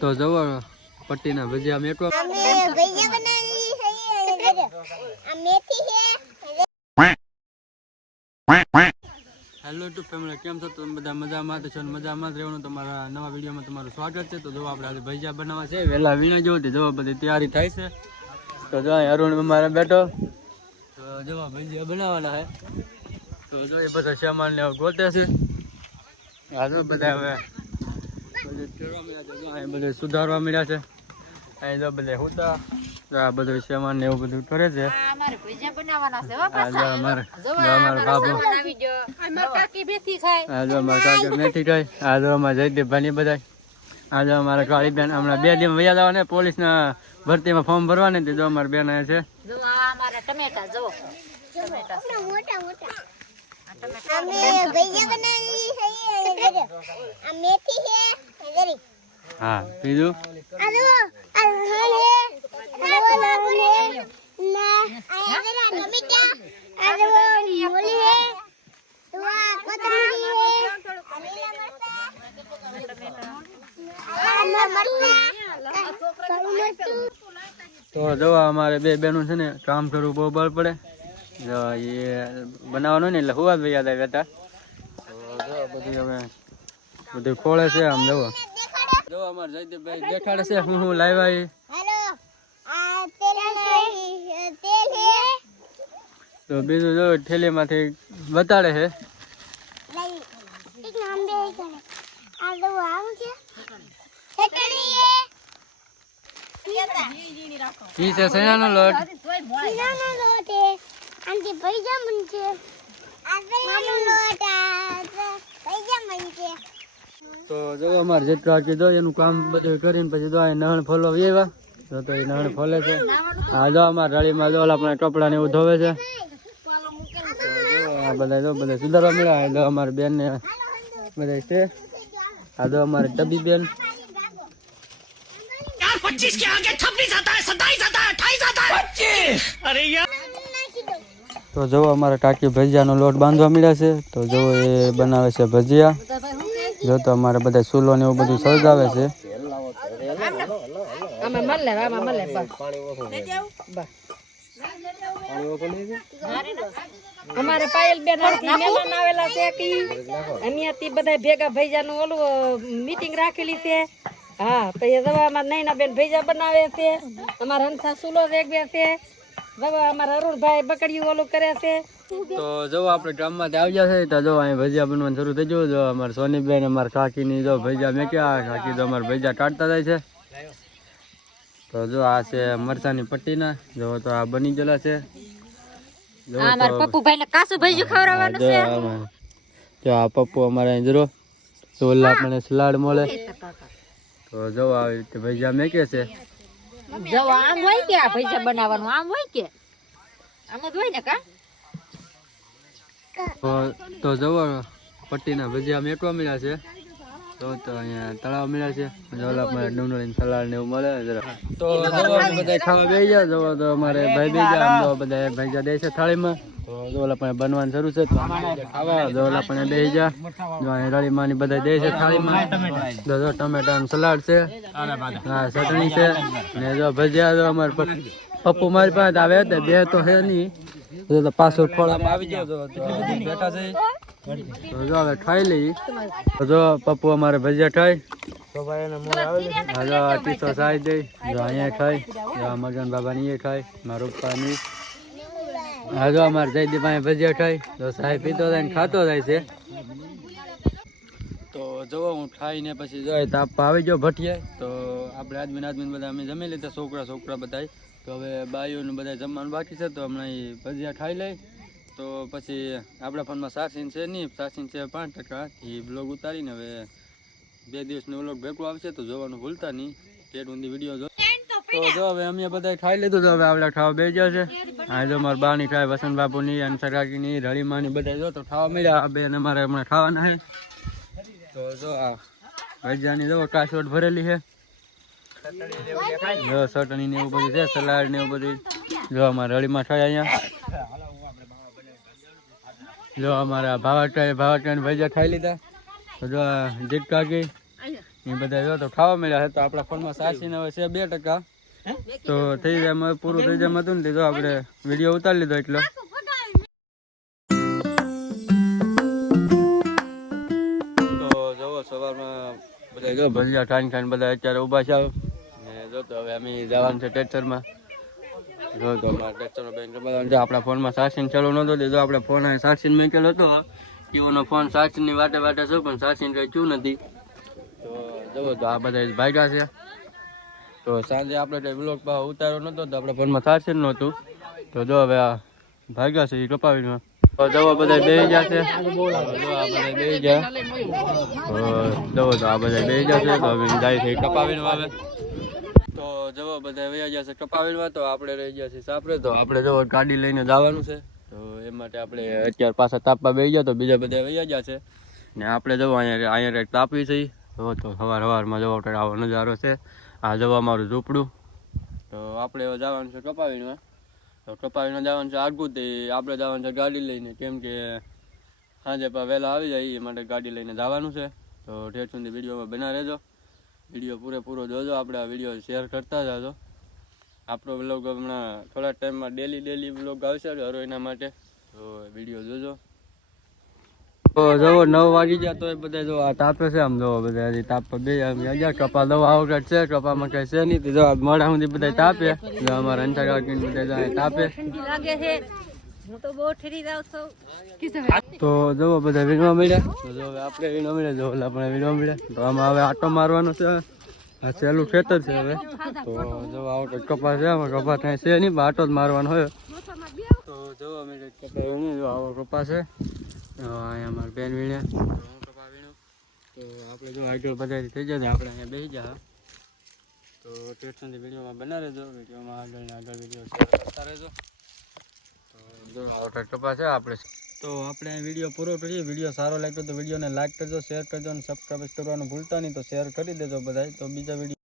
તો જવો પટ્ટીના ભજીયા મેટવા hello two family, કેમ છો તમે બધા? મજામાં તો છો ને? મજામાં જ રહેવાનું. તમારા નવા વિડીયોમાં તમારું સ્વાગત છે. તો જો આપણે આજે ભજીયા બનાવવા છે, વહેલા વીણા જો જો બધી તૈયારી થાય છે. તો જો અરુણ મારે બેઠો, તો જો ભજીયા બનાવવાના છે. તો જો એ બધા સામાન ને ગોતે છે. આ જો બધા હવે બધું સુધારવા મળ્યા છે. અહીં જો બધા હોતા આ બધું સામાન ને એવું બધું કરે છે. અમારે બાબુ મેથી ખાય. આ જો અમારે જયદીપભાઈ બધા. આ જો અમારા કાળી બેન હમણાં 2 દિવસ વયા જવા ને પોલીસ ના ભરતીમાં ફોર્મ ભરવા ને જો અમારા બેન આવ્યા છે. ટમેટા જો મોટા મોટા હા બીજું તો જો અમારે 2 બહેનો છે ને કામ કરવું બહુ બળ પડે. જો એ બનાવવાનું ને એટલે હુવા યાદ આવ્યા હતા. તો જો બધું હવે બધું ખોળે છે. આમ જવો જો અમારે જયદીપભાઈ દેખાડે છે હું લાવ્યા. તો બીજું જો થેલીમાંથી બતાડે છે. ઈ છે સૈયાનો લોટ. તો જો અમારે જેટલું કીધું એનું કામ બધું કરીને પછી જો નહણ ફોલો આવ્યા. તો એ નહણ ફોલે છે. આ જો અમારા રળીમાં જો આપણે કપડા ને એવું ધોવે છે. આ બધા સુધારવા મળ્યા. એટલે અમારી બેન ને બધા છે. આ જો અમારે ડબ્બી બેન. તો જો અમારે કાકી ભજીયાનો લોટ બાંધવા મળ્યા છે. તો જો એ બનાવે છે ભજીયા. જો તો અમારે બધા ચૂલો ને એવું બધું સળગાવે છે. અમારે પાયલ બેન મહેમાન આવેલા છે કે અહીંયાથી બધા ભેગા ભૈજાનું ઓલું મીટિંગ રાખેલી છે. હા પછી અમારા નૈના બેન ભૈજા બનાવે છે. અમારા હંસા સુલો વેગવે છે. અમારા અરુણભાઈ બકડીયું ઓલું કરે છે. તો જો આપણે ગામમાંથી આવ્યા છે. તો જો અહીં ભજીયા બનવાનું શરૂ થઈ ગયું. જો અમારે સોનીબેન અમારા કાકીની જો ભજીયા મેક્યા. કાકી તો અમારે ભજીયા કાઢતા જાય છે. તો જો આ છે મરચાની પટ્ટીના. જો તો આ બની ગયેલા છે. આ પપ્પુ અમારે જરો તો આપણે સલાડ મળે. તો જો આવી રીતે ભજીયા મેકે છે. આમ હોય કે આ ભજીયા બનાવવાનું આમ હોય કે આમ જ હોય ને કા. તો જવો પટ્ટીના ભજીયા મેકવા મળ્યા છે. તો અહીંયા તળાવ મળ્યા છે. ડુંગળી સલાડ ને એવું મળે જરા. તો બધા ખાવા બેસી ગયા. જો તો અમારે ભાઈ બેસી ગયા. આમ બધા ભજીયા દે છે થાળીમાં. તો જોલા પણ બનવાનું શરૂ છે. ખાવા જોલા પણ બેસી ગયા. જો અહીં રળીમાંની બધા દે છે થાળીમાં. જો ટમેટાનું સલાડ છે. હા ચટણી છે. ને જો ભજીયા જો અમારે પપ્પુ મારી પાસે આવે બે તો છે નહીં. તો પાછો ખોળામાં આવી ગયો. બેઠા છે. તો જો હવે ખાઈ લઈ. તો જો પપ્પુ અમારે ભજીયા ખાય. હા જો ટીસો સાઈ દે. જો અહીંયા ખાય. જો મગન બાબાની એ ખાય. મારા પપ્પાની. હા જો અમારે જયદીપ અહીંયા ભજીયા ખાય. તો સાહેબ પીતો જાય ને ખાતો જાય છે. તો જો હું ખાઈને પછી જાય તાપવા આવી ગયો ભઠિયા. તો આપણે આદમી બધા અમે જમી લીધા. છોકરા બધા. તો હવે બાઈઓને બધા જમવાનું બાકી છે. તો હમણાં એ ભજીયા ખાઈ લઈ. તો પછી આપણા ફોનમાં સાસીન છે નહીં. સાસીન છે 5%. એ બ્લોગ ઉતારીને હવે 2 દિવસનો બ્લોગ ભેગો આવશે. તો જોવાનું ભૂલતા નહીં. ટેટ ઊંધી વિડીયો જો. તો જો હવે અમે બધા ખાઈ લીધું. તો હવે આપણે ખાવા બેસી ગયા છે. હા જો મારા બાની ખાય, વસંત બાપુની, અંસર કાકીની, રળીમાની બધા જો તો ખાવા મળ્યા. બેન અમારે હમણાં ખાવાના છે. તો જો આ ભજીયાની જો કાસોટ ભરેલી છે. જો ચટણી ને એવું બધું છે. સલાડ ને એવું બધું. જો અમારે રળીમાં ખાય અહીંયા. જો અમારા ભાવટા ભજીયા ખાઈ લીધા. તો જો જીત કાકી એ બધા જો તો ખાવા મળ્યા છે. તો આપણા ફોનમાં સાચીને હવે છે 2%. તો થઈ જાય અમે પૂરું થઈ જાય હતું ને તો આપણે વિડીયો ઉતારી લીધો એટલો. તો જુઓ સવારમાં બધા જો ભજીયા ખાઈને બધા અત્યારે ઊભા છે. ને જો તો હવે અમે જવાનું છે ટ્રેક્ટરમાં. જો તો અમારા ટ્રેક્ટરમાં બેન આપણા ફોનમાં સાચીને ચાલુ નહોતો દીધો. આપણે ફોન અહીં સાચીને મૂકેલો હતો. એનો ફોન સાચીની વાટે વાટે છે પણ સાચીને કંઈ થયું નથી. તો જુઓ તો આ બધા ભાગ્યા છે. તો સાંજે આપણે વ્લોગ ઉતાર્યો નહોતો તો આપણા ફોનમાં સાચી નહોતું. તો જો હવે આ ભાગ્યા છે એ કપાવીમાં. તો જવો બધા બેસી જશે. જો આ બધા બેસી ગયા. તો જવો તો આ બધા બેસી જશે. તો હવે જાય છે કપાવીને આવે. તો જવો બધા વયા જશે કપાવીમાં. તો આપણે રહી ગયા છીએ સાપરે. તો આપણે જવો ગાડી લઈને જવાનું છે. તો એ માટે આપણે અત્યારે પાછા તાપવા બેસી ગયા. તો બીજા બધા વયા જશે. ને આપણે જવો અહીંયા કંઈક તાપવી છે. તો સવારમાં જવો આવો નજારો છે. આ જવા અમારું ઝૂંપડું. તો આપણે હવે જવાનું છે કપાવીમાં. તો કપાવીમાં જવાનું છે આગું. તે આપણે જવાનું છે ગાડી લઈને. કેમ કે સાંજે વહેલા આવી જાય એ માટે ગાડી લઈને જવાનું છે. તો ઠેઠ સુધી વિડીયોમાં બના રહેજો. વિડીયો પૂરેપૂરો જોજો. આપણે આ વિડીયો શેર કરતા જાજો. આપણો વ્લોગ હમણાં થોડા ટાઈમમાં ડેલી વ્લોગ આવશે હરો એના માટે. તો વિડીયો જોજો. તો જવો 9 વાગી ગયા તો એ બધા જો આ તાપે છે. આમ જોવો બધા હજી તાપ પર બે ગયા. કપા દવા આવગટ છે. કપામાં કઈ છે નહીં. જો મોડા સુધી બધા તાપે. જો અમારા અંચા કાકી બધા તાપે. તો જવો બધા વીણવા મળ્યા. તો જો હવે આપણે વીણવા મળ્યા. જો ઓલા પણ વીણવા મળ્યા. તો આમાં હવે આટો મારવાનો છે. આ સહેલું ખેતર છે હવે. તો જો આવો કંઈક કપા છે. આમાં કપા થાય છે નહીં પણ આટો જ મારવાનો હોય. તો જો અમે કપા વીણી. જો આવો કપા છે. અહીંયા અમારા બેન વીણ્યા. તો હું કપા વીણું. તો આપણે જો આગળ બધા થઈ જાય આપણે અહીંયા બેસી જાય. તો ઠેઠ સુધી વિડીયોમાં બના રહેજો. વિડીયોમાં આગળ વિડીયો શેર કરતા રહેજો. તો જો આવો કપા છે આપણે. તો આપણે અહીં વિડીયો પૂરો કરીએ. વિડીયો સારો લાગ્યો તો વિડીયોને લાઈક કરજો, શેર કરજો અને સબસ્ક્રાઈબ કરવાનું ભૂલતા નહીં. તો શેર કરી દેજો બધા. તો બીજા વિડીયો